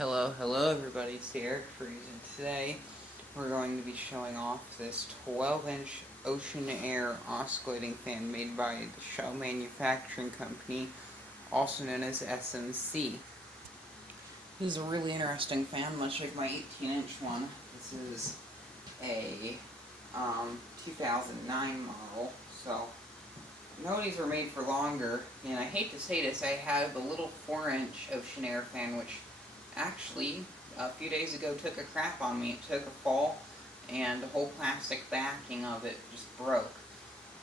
Hello everybody, it's the Eric Freeze, and today we're going to be showing off this 12-inch ocean air oscillating fan made by the Shell Manufacturing Company, also known as SMC. This is a really interesting fan, much like my 18-inch one. This is a 2009 model, so no, these were made for longer, and I hate to say this, I have a little 4-inch ocean air fan, which actually, a few days ago took a crap on me. It took a fall, and the whole plastic backing of it just broke.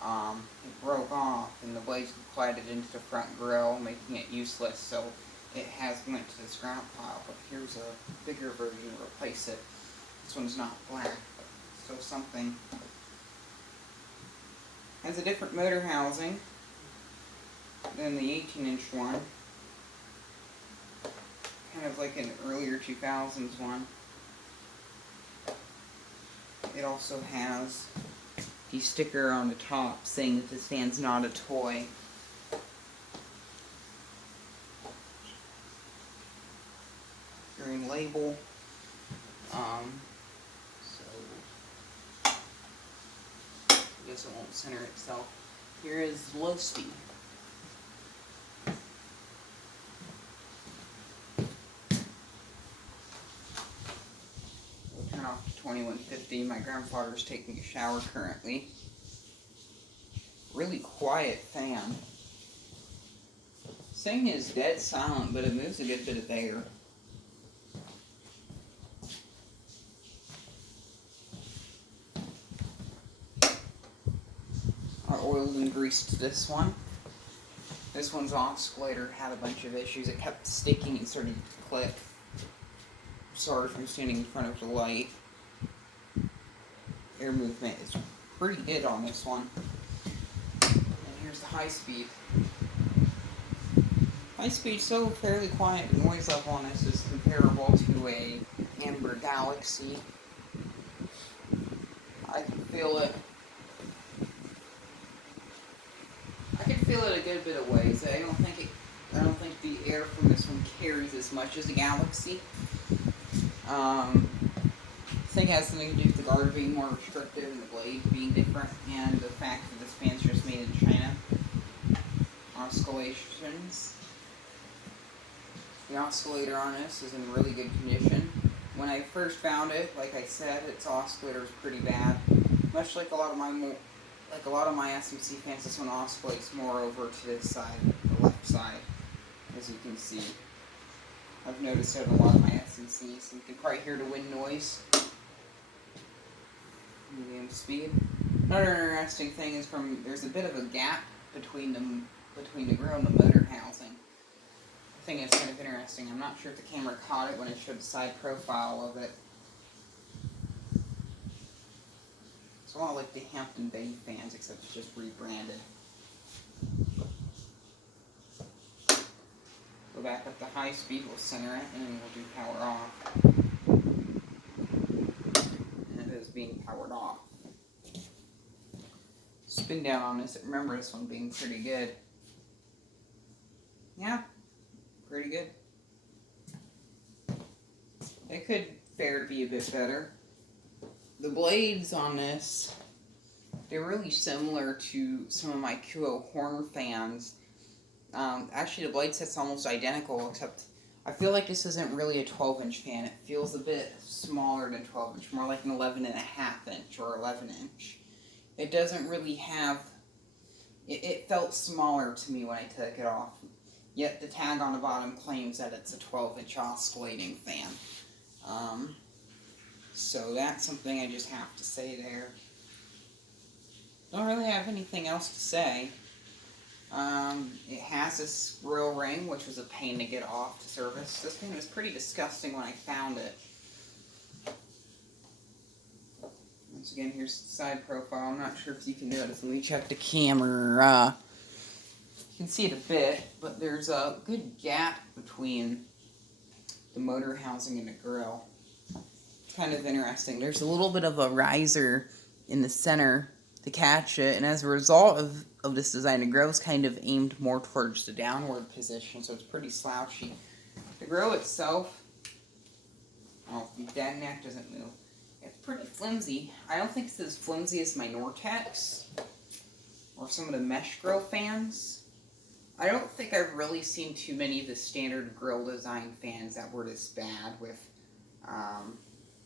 It broke off, and the blades collided into the front grille, making it useless, so it has went to the scrap pile, but here's a bigger version to replace it. This one's not black, but still something. Has a different motor housing than the 18-inch one. Kind of like an earlier 2000s one. It also has the sticker on the top saying that this fan's not a toy. Green label. I guess it won't center itself. Here is low speed. We'll turn off to 2150. My grandfather's taking a shower currently. Really quiet fan. This thing is dead silent, but it moves a good bit of air. I oiled and greased this one. This one's oscillator had a bunch of issues. It kept sticking and starting to click. Sorry from standing in front of the light. Air movement is pretty good on this one. And here's the high speed. High speed, so fairly quiet. The noise level on this is comparable to a Amber Galaxy. I can feel it. A good bit of ways. I don't think the air from this one carries as much as the Galaxy. I think it has something to do with the guard being more restrictive and the blade being different, and the fact that this fan's just made in China. Oscillations. The oscillator on this is in really good condition. When I first found it, like I said, its oscillator is pretty bad. Much like a lot of my SMC fans, this one oscillates more over to this side, the left side, as you can see. I've noticed it in a lot of my SMCs. You can probably hear the wind noise. Medium speed. Another interesting thing is there's a bit of a gap between the grill and the motor housing. I think it's kind of interesting. I'm not sure if the camera caught it when it showed the side profile of it. It's a lot like the Hampton Bay fans, except it's just rebranded. Go back up to high speed, we'll center it, and then we'll do power off. And it is being powered off. Spin down on this, remember this one being pretty good. Yeah, pretty good. It could fare to be a bit better. The blades on this, they're really similar to some of my QO Horn fans. Actually, the blade set's almost identical, except I feel like this isn't really a 12-inch fan. It feels a bit smaller than 12-inch, more like an 11.5-inch or 11-inch. It doesn't really have... It felt smaller to me when I took it off. Yet the tag on the bottom claims that it's a 12-inch oscillating fan. So that's something I just have to say there. Don't really have anything else to say. It has this grill ring, which was a pain to get off to service. This fan was pretty disgusting when I found it. Once again, here's the side profile. I'm not sure if you can notice. Let me check the camera. You can see it a bit, but there's a good gap between the motor housing and the grill. Kind of interesting. There's a little bit of a riser in the center to catch it, and as a result of this design, the grill's kind of aimed more towards the downward position, so it's pretty slouchy. The grill itself Oh, the dead neck doesn't move. It's pretty flimsy. I don't think it's as flimsy as my Nortex or some of the mesh grill fans. I don't think I've really seen too many of the standard grill design fans that were this bad with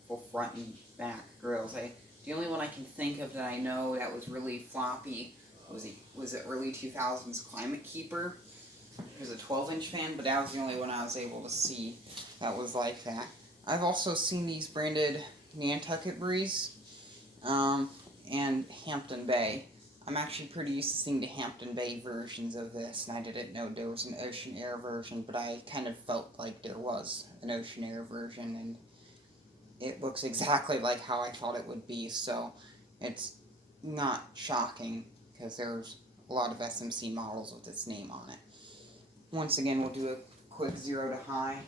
full front and back grills. The only one I can think of that I know that was really floppy was the early 2000s Climate Keeper. It was a 12-inch fan, but that was the only one I was able to see that was like that. I've also seen these branded Nantucket Breeze and Hampton Bay. I'm actually pretty used to seeing the Hampton Bay versions of this, and I didn't know there was an Ocean Air version, but I kind of felt like there was an Ocean Air version, and it looks exactly like how I thought it would be, so it's not shocking, because there's a lot of SMC models with its name on it. Once again, we'll do a quick 0 to high.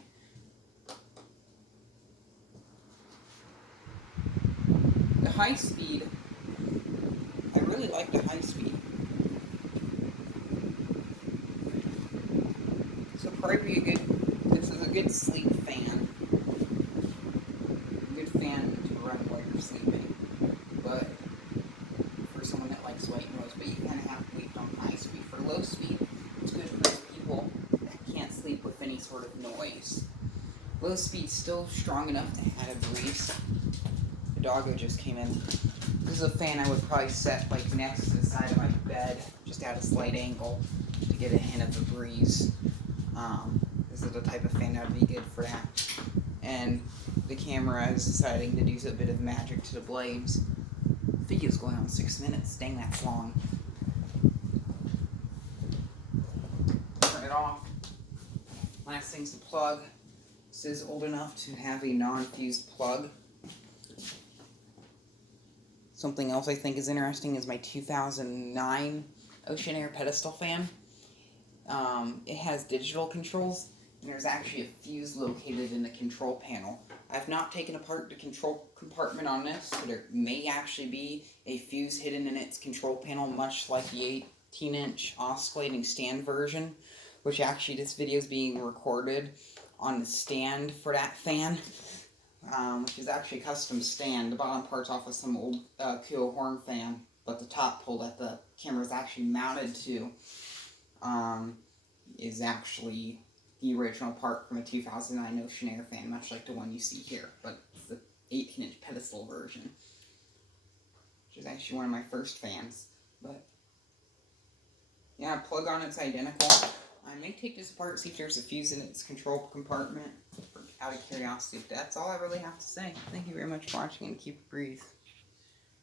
The high speed, I really like the high speed. So probably this is a good sleep fan. A good fan to run while you're sleeping. But for someone that likes white noise, but you kind of have to leave it on high speed. For low speed, it's good for those people that can't sleep with any sort of noise. Low speed's still strong enough to add a breeze. The doggo just came in. This is a fan I would probably set like next to the side of my bed, just at a slight angle to get a hint of a breeze. This is the type of fan that would be good for that. And the camera is deciding to do a bit of magic to the blades. The video's going on 6 minutes. Dang, that's long. Turn it off. Last thing's the plug. This is old enough to have a non-fused plug. Something else I think is interesting is my 2009 Ocean Air pedestal fan. It has digital controls, and there's actually a fuse located in the control panel. I've not taken apart the control compartment on this, so there may actually be a fuse hidden in its control panel, much like the 18-inch oscillating stand version, which actually this video is being recorded on the stand for that fan. Which is actually a custom stand. The bottom part's off of some old Kyo horn fan, but the top pole that the camera is actually mounted to is actually the original part from a 2009 Ocean Air fan, much like the one you see here, but it's the 18-inch pedestal version, which is actually one of my first fans. But yeah, plug on it's identical. I may take this apart, see if there's a fuse in its control compartment, out of curiosity. That's all I really have to say. Thank you very much for watching, and keep it breathe.